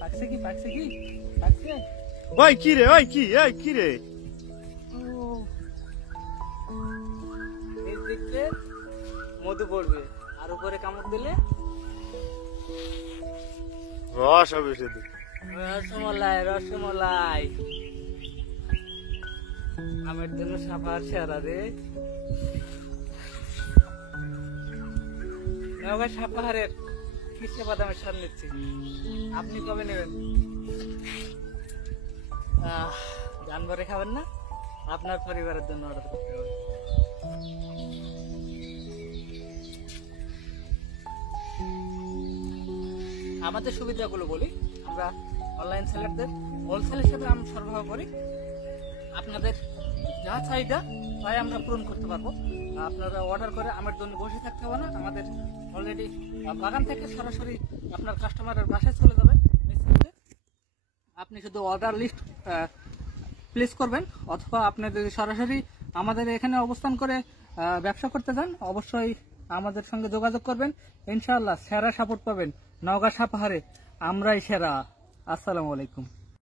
পাকছে কি পাকছে কি পাকছে? ওই কি রে, ওই কি রে? এই দেখলে মধু পড়বে, আর উপরে কামড় দিলে রস হবে শুধু। রসমলাই রসমলাই। আমের জন্য সাপাহার সেরা রে। নওগাঁ সাপাহারের কিসে বাদামের স্বাদ নিচ্ছি, আপনি কবে নেবেন? জানবারে খাবেন না, আপনার পরিবারের জন্য অর্ডার করতে হবে। আমাদের সুবিধাগুলো বলি, আমরা অনলাইন সেলারদের হোলসেল হিসেবে আম সরবরাহ করি। আপনাদের যা চাহিদা তাই আমরা পূরণ করতে পারবো। আপনারা অর্ডার করে আমার জন্য বসে থাকতে হবে না, আমাদের অলরেডি বাগান থেকে সরাসরি আপনার কাস্টমারের বাসায় চলে যাবে। আপনি শুধু অর্ডার লিস্ট প্লেস করবেন, অথবা আপনি যদি সরাসরি আমাদের এখানে অবস্থান করে ব্যবসা করতে চান, অবশ্যই আমাদের সঙ্গে যোগাযোগ করবেন। ইনশাআল্লাহ সেরা সাপোর্ট পাবেন। নওগাঁ সাপাহারে আমরাই সেরা। আসসালামু আলাইকুম।